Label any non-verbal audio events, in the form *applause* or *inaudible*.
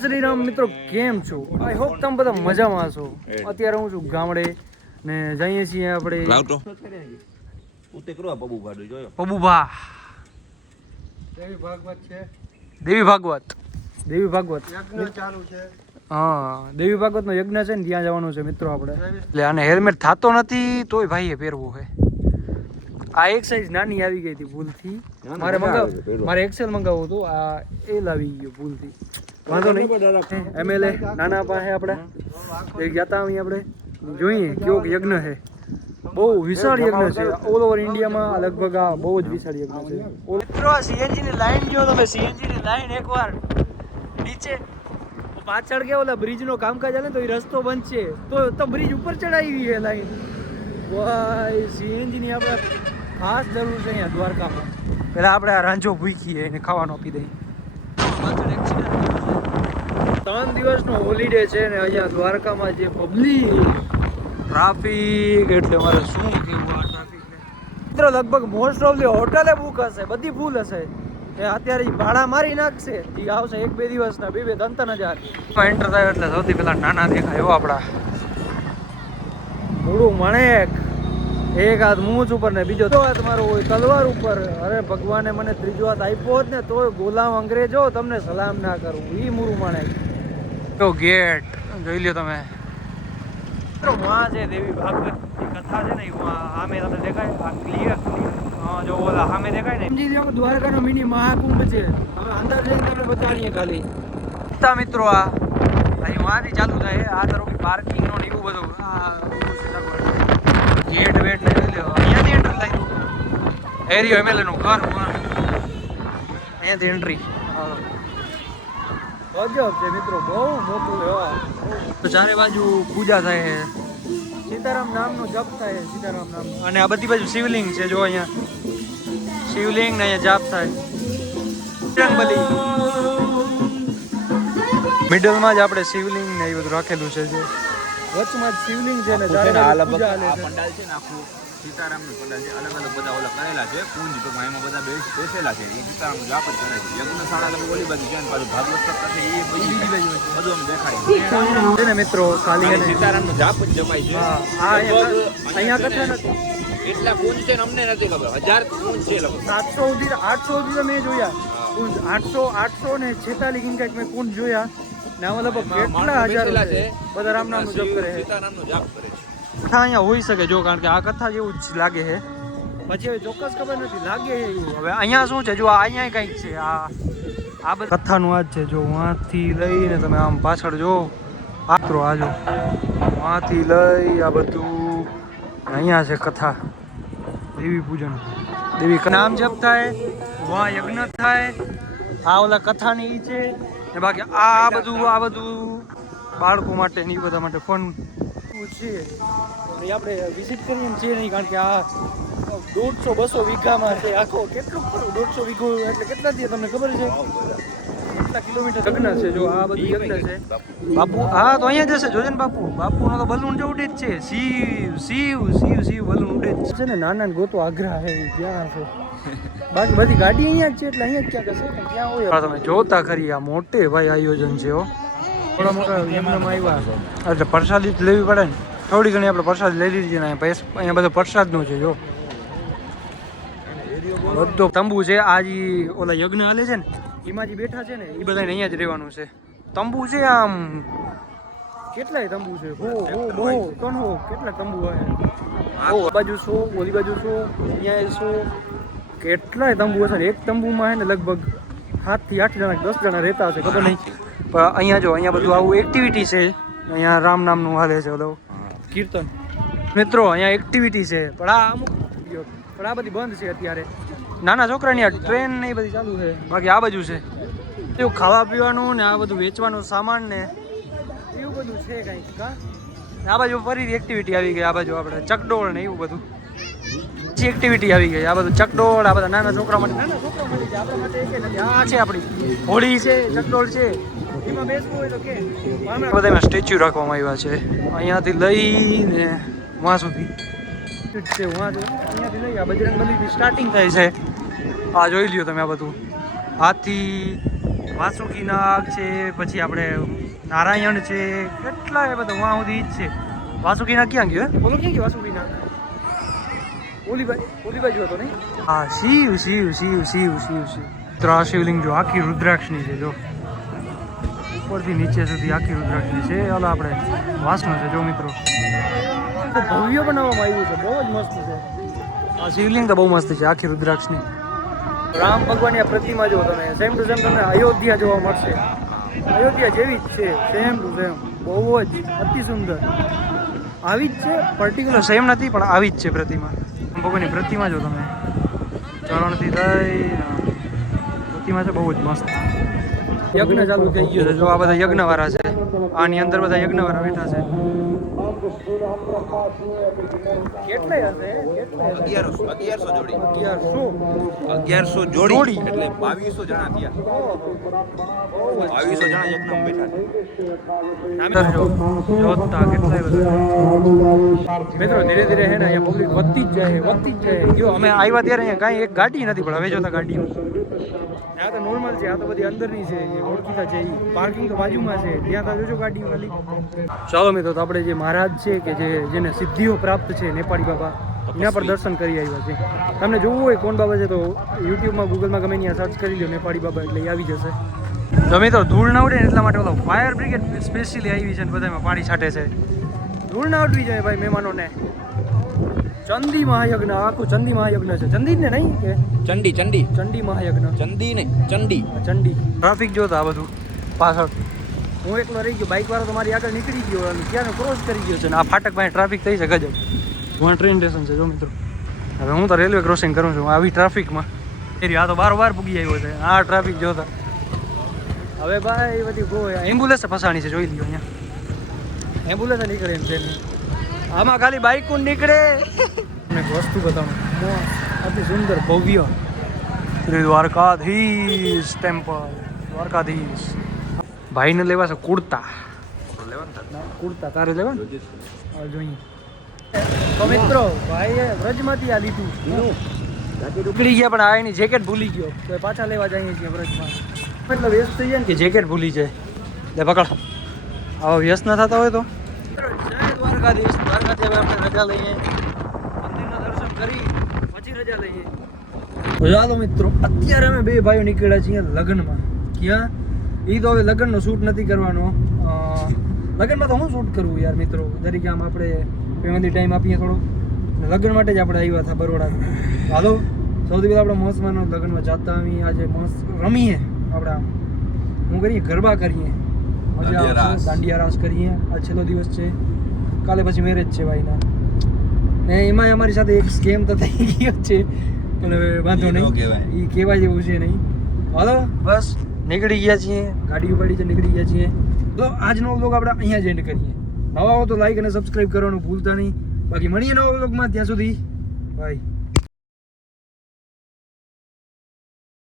શ્રીરામ મિત્રો કેમ છો? આઈ હોપ તમે બધા મજામાં છો અત્યારે હું છું ગામડે ને જઈએ છીએ આપણે. લાવતો. ઉતે કરો બબુ ગાડું જોયો? પબુભા. દેવી ભાગવત દેવી ભાગવત. હા દેવી ભાગવત નો યજ્ઞ છે ને ત્યાં જવાનું છે મિત્રો આપણે. એટલે આને હેલ્મેટ થતો નથી તોય ભાઈએ પહેરવું છે. આ એક સાઈઝ નાની આવી ગઈ હતી ભૂલથી. મારે મંગાવ છે. મારે એક્સેલ મંગાવવું હતું આ એલ આવી ગયું ભૂલથી. વાંધો નહીં. એમએલએ નાના પાસે આપણે એ ગયા હતા અહીં આપણે. જોઈએ કેવો યજ્ઞ છે. બહુ વિશાળ યજ્ઞ છે. ઓલ ઓવર ઇન્ડિયામાં લગભગ આ બહુ જ વિશાળ યજ્ઞ છે. મિત્રો સીએનજી ની લાઈન જો તમે. સીએનજી ની લાઈન એકવાર નીચે. પાછળ કે ઓલા બ્રિજ નો કામકાજ હાલે તો એ રસ્તો બંધ છે. તો તો બ્રિજ ઉપર ચડાવી છે લાઈન. વાય સીએનજી ની આપણે ખાસ જરૂર છે અહીંયા દ્વારકામાં. પેલા આપણે આ રાંજો ભૂખીએ એને ખાવાનો આપી દઈએ. ત્રણ દિવસનો હોલિડે છે ને અહીંયા દ્વારકામાં જે પબ્લિક ટ્રાફિક એટલે મારે શું કેવું આ ટ્રાફિકને મિત્રો લગભગ મોસ્ટ ઓફ ધી હોટલે બુક હશે બધી ફૂલ હશે. એ અત્યારે ભાડા મારી નાખશે. ઈ આવશે એક બે દિવસના બે બે ત્રણ હજાર એન્ટર થાય એટલે સૌથી પહેલા નાના દેખાય એવો આપણા. થોડું મણેક એક હાથ મૂછ ઉપર ને બીજો હાથ મારો હોય તલવાર ઉપર. અરે ભગવાને મને ત્રીજો હાથ આપ્યો હોત ને તોય ગુલામ અંગ્રેજો તમને સલામ ના કરું. ઈ મૂરું માણેક. તો ગેટ. જોઈ લ્યો તમે. મિત્રો છે દેવી ભાગવત કથા છે ને સામે તમને દેખાય આ ક્લિયર હા જો ઓલા સામે દેખાય ને. સમજી લ્યો દ્વારકાનો મિની મહાકુંભ છે. હવે અંદર જઈને તમને બતાડીએ ખાલી. તા મિત્રો આ. અહીં વાંથી ચાલુ થાય. આ તરફ પાર્કિંગ નો એવું બધું. આ ગેટ વેટ ને જોઈ લ્યો. અહીંયાથી એન્ટર થાય એરિયો એમએલએ નું ઘર અહીંયાથી એન્ટ્રી ગજબ છે મિત્રો બહુ મોટું તો ચારે બાજુ પૂજા થાય છે. સીતારામ નામનો જપ થાય સીતારામ નામ. અને આ બધી બાજુ શિવલિંગ છે જો અહીંયા. શિવલિંગ ને અહીંયા જાપ થાય. બલી મિડલમાં જ આપણે શિવલિંગ ને એ બધું રાખેલું છે જે. વચમાં જ શિવલિંગ છે ને ચારે બાજુ પૂજા હાલે છે. સીતારામનું છે અલગ અલગ બધા ઓલા કરેલા છે. કુંજ ટૂંકમાં એમાં બધા બેસ- બેસેલા છે. એ સીતારામ જાપ જ કરે છે. યજ્ઞશાળા લગભગ ઓલી બાજુ છે અને પાછું ભાગવત સપ્તાહ છે એ બીજી બાજુ બધું આમ દેખાય. છે ને મિત્રો ખાલી સીતારામનો જાપ જ જમાય છે. હા અહીંયા કથા નથી. એટલા કુંજ છે ને અમને નથી ખબર. હજાર કુંજ છે લગભગ. સાતસો સુધી આઠસો સુધી મેં જોયા. કુંજ આઠસો આઠસો ને છેતાલીસ કંઈક મેં કુંજ જોયા. ને આમાં લગભગ કેટલા હજાર છે. બધા રામ નામનું જપ કરે છે. સીતારામનો જાપ કરે છે. કથા અહીંયા હોઈ શકે જો કારણ કે આ કથા જેવું જ લાગે છે. પછી હવે ચોક્કસ ખબર નથી લાગે છે એવું. હવે અહીંયા શું છે? જો આ અહીંયા કંઈક છે. આ આ બધા કથાનું આ જ છે. જો વાંથી લઈને તમે આમ પાછળ જો. પાત્રો આ જો. વાંથી લઈ આ બધું. અહીંયા છે કથા. દેવી પૂજન. દેવી નામ જપ થાય વા યજ્ઞ થાય. આ ઓલા કથાની છે. બાકી આ આ બધું આ બધું બાળકો માટે ને એ બધા માટે ફન છે. અને આપણે વિઝિટ કરીએ છીએ નહીં કારણ કે આ દોઢસો બસો વીઘામાં છે આખો. કેટલું ખરું? દોઢસો વીઘો એટલે કેટલા દે તમને ખબર છે? કેટલા કિલોમીટર? લગ્ન છે જો આ બધી છે. બાપુ હા તો અહીંયા જશે જોજે ને બાપુ. બાપુનો તો બલૂન તો ઉડે જ છે. શિવ શિવ શિવ શિવ બલૂન ઉડે જ છે. ને નાના ગોતો આગ્રા છે ક્યાં છે? બાકી બધી ગાડી અહીંયા જ છે એટલે અહીંયા જ ક્યાંક હશે? ક્યાં હોય? તમે જોતા ખરી આ મોટે ભાઈ આયોજન છે હો. થોડા મોટા યજ્ઞમાં આવ્યા. એટલે પ્રસાદી જ લેવી પડે ને. થોડી ઘણી આપણે પ્રસાદ લઈ લીધી ને અહીંયા બધો પ્રસાદનું છે, જો. બધો તંબુ છે, આ જે ઓલા યજ્ઞ હાલે છે ને, એમાં જે બેઠા છે ને, એ બધાને અહીંયા જ રહેવાનું છે. તંબુ છે આમ. કેટલાય તંબુ છે? હો હો બહુ ત્રણ હો કેટલા તંબુ હોય આ બાજુ સો, ઓલી બાજુ સો, અહીંયા સો. કેટલાય તંબુ હશે એક તંબુમાં હે ને લગભગ સાતથી આઠ જણા દસ જણા રહેતા હશે, ખબર નહીં. પણ અહીંયા જો અહીંયા બધું આવું એક્ટિવિટી છે. અહીંયા રામ નામનું હાલે છે બધું. કીર્તન. મિત્રો અહીંયા એક્ટિવિટી છે. પણ આ અમુક પણ આ બધી બંધ છે અત્યારે. નાના છોકરાની આ ટ્રેન ને એ બધી ચાલુ છે. બાકી આ બાજુ છે. એવું ખાવા પીવાનું ને આ બધું વેચવાનું સામાન ને એવું બધું છે કંઈક કા આ બાજુ ફરીથી એક્ટિવિટી આવી ગઈ આ બાજુ આપણે ચકડોળ ને એવું બધું. બીજી એક્ટિવિટી આવી ગઈ આ બધું ચકડોળ આ બધા નાના છોકરા માટે નાના છોકરા માટે આપણા માટે આ છે આપણી. હોળી છે ચકડોળ છે. એમાં બેસવું હોય તો કે. બધા સ્ટેચ્યુ રાખવામાં આવ્યા છે. અહીંયાથી લઈને વાં સુધી. છે વાં અહીંયાથી લઈ આ સ્ટાર્ટિંગ થાય છે. આ જોઈ લ્યો તમે આ બધું. હાથી વાસુકી નાગ છે પછી આપણે નારાયણ છે. કેટલા એ બધા વાં સુધી જ છે. વાસુકી નાગ ક્યાં ગયો? બોલો ક્યાં ગયો વાસુકી નાગ? ઓલી બાજુ ઓલી બાજુ હતો નહીં? હા શિવ શિવ શિવ શિવ શિવ શિવ. તો શિવલિંગ જો આખી રુદ્રાક્ષની છે જો. ઉપરથી નીચે સુધી આખી રુદ્રાક્ષની છે. હાલ આપણે વાસનું છે જો મિત્રો. ભવ્ય બનાવવામાં આવ્યું છે બહુ જ મસ્ત છે. આ શિવલિંગ તો બહુ મસ્ત છે આખી રુદ્રાક્ષની. રામ ભગવાનની પ્રતિમા જો તમે સેમ ટુ સેમ તમને અયોધ્યા જોવા મળશે. અયોધ્યા જેવી જ છે સેમ ટુ સેમ બહુ જ અતિ સુંદર. આવી જ છે પર્ટિક્યુલર સેમ નથી પણ આવી જ છે પ્રતિમા. રામ ભગવાનની પ્રતિમા જો તમે. ચરણથી થઈ પ્રતિમા છે બહુ જ મસ્ત. યજ્ઞ ચાલુ થઈ ગયો. છે જો આ બધા યજ્ઞ વાળા છે આની અંદર બધા યજ્ઞ વાળા બેઠા છે. કેટલા હશે? કેટલા અગિયારસો અગિયારસો જોડી. અગિયારસો. અગિયારસો જોડી. એટલે બાવીસો જણા થયા. બાવીસો જણા યજ્ઞમાં બેઠા છે. જોતા કેટલાય બધા મિત્રો, ધીરે ધીરે હે ને અહીંયા પબ્લિક વધતી જ જાય વધતી જ જાય અમે આવ્યા ત્યારે અહીંયા કાંઈ એક ગાડી નથી, પણ હવે જોતા ગાડીઓ. આ તો નોર્મલ છે, આ તો બધી અંદરની છે ઓળખીતા છે પાર્કિંગ તો બાજુમાં છે, ત્યાં તો જોજો ગાડી ખાલી ચાલો મિત્રો, તો આપણે જે મહારાજ છે કે જે, જેને સિદ્ધિઓ પ્રાપ્ત છે, નેપાળી બાબા, એના પર દર્શન કરી આવ્યા છે. તમને જોવું હોય કોણ બાબા છે, તો યુટ્યુબમાં, ગૂગલમાં ગમે ત્યાં સર્ચ કરી લો, નેપાળી બાબા એટલે આવી જશે. તો ધૂળ ના ઉડે એટલા માટે ઓલો ફાયર બ્રિગેડ સ્પેશિયલી આવી છે ને બધામાં પાણી છાંટે છે. ધૂળ ના ઉઠવી જોઈએ ભાઈ મહેમાનોને. ચંદી મહાયજ્ઞ આખું ચંદી મહાયજ્ઞ છે. ચંદી ને નહીં કે? ચંડી ચંડી. ચંડી મહાયજ્ઞ. ચંદી ને ચંડી. ચંડી. ટ્રાફિક જોતા આ બધું પાછળ. હું એકલો રહી ગયો. બાઇક વાળો તો મારી આગળ નીકળી ગયો અને ક્યાંનો ક્રોસ કરી ગયો છે ને આ ફાટક પાસે ટ્રાફિક થઈ છે ગજબ. હું ટ્રેન સ્ટેશન છે જો મિત્રો. હવે હું તો રેલવે ક્રોસિંગ કરું છું. આવી ટ્રાફિકમાં ફેરી આ તો બારોબાર પૂગી આવ્યો છે. આ ટ્રાફિક જોતા. હવે ભાઈ બધી એમ્બ્યુલન્સ ફસાણી છે જોઈ લ્યો અહીંયા. એમ્બ્યુલન્સ નીકળે એમ છે. આમાં ખાલી બાઇક કોણ નીકળે? *laughs* મેં વસ્તુ બતાવું. અતિ સુંદર ભવ્ય શ્રી દ્વારકાધીશ ટેમ્પલ. દ્વારકાધીશ. ભાઈને લેવા છે કુર્તા. કુર્તા તારે લેવા જોઈએ. તો મિત્રો ભાઈએ વ્રજમાંથી આ લીધું. નીકળી ગયા પણ આ એની જેકેટ ભૂલી ગયો. તો પાછા લેવા જઈએ છીએ વ્રજમાં. મતલબ વ્યસ્ત થઈ જાય ને કે જેકેટ ભૂલી જાય. લે પકડ. આવા વ્યસ્ત ના થતા હોય તો? દ્વારકાધીશ. દ્વારકાથી હવે આપણે રજા લઈએ. દર્શન કરી, પછી રજા લઈએ. તો ચાલો મિત્રો, અત્યારે અમે બે ભાઈઓ નીકળ્યા છીએ લગ્નમાં. ક્યાં? એ તો હવે લગ્નનો શૂટ નથી કરવાનો. લગ્નમાં તો હું શૂટ કરવું યાર મિત્રો. તરીકે આમ આપણે ફેમિલી ટાઈમ આપીએ થોડો. લગ્ન માટે જ આપણે આવ્યા હતા બરોડા. હાલો? સૌથી પહેલાં આપણે મોસમાના લગ્નમાં જાતા આવીએ. આજે મોસ રમીએ આપણે. હું કરીએ? ગરબા કરીએ. મજા દાંડિયા આવશે. રાસ. દાંડિયા રાસ કરીએ. આ છેલ્લો દિવસ છે. કાલે પછી મેરેજ છે ભાઈના. ને એમાંય અમારી સાથે એક સ્કેમ તો થઈ ગયો છે. પણ હવે વાંધો નહીં. એ કહેવાય જેવું છે નહીં. હાલો. બસ નીકળી ગયા છીએ. ગાડી ઉપાડી છે નીકળી ગયા છીએ. તો આજનો વ્લોગ આપણે અહીંયા જ એન્ડ કરીએ. નવા હો તો લાઈક અને સબસ્ક્રાઇબ કરવાનું ભૂલતા નહીં. બાકી મળીએ નવા વ્લોગમાં ત્યાં સુધી બાય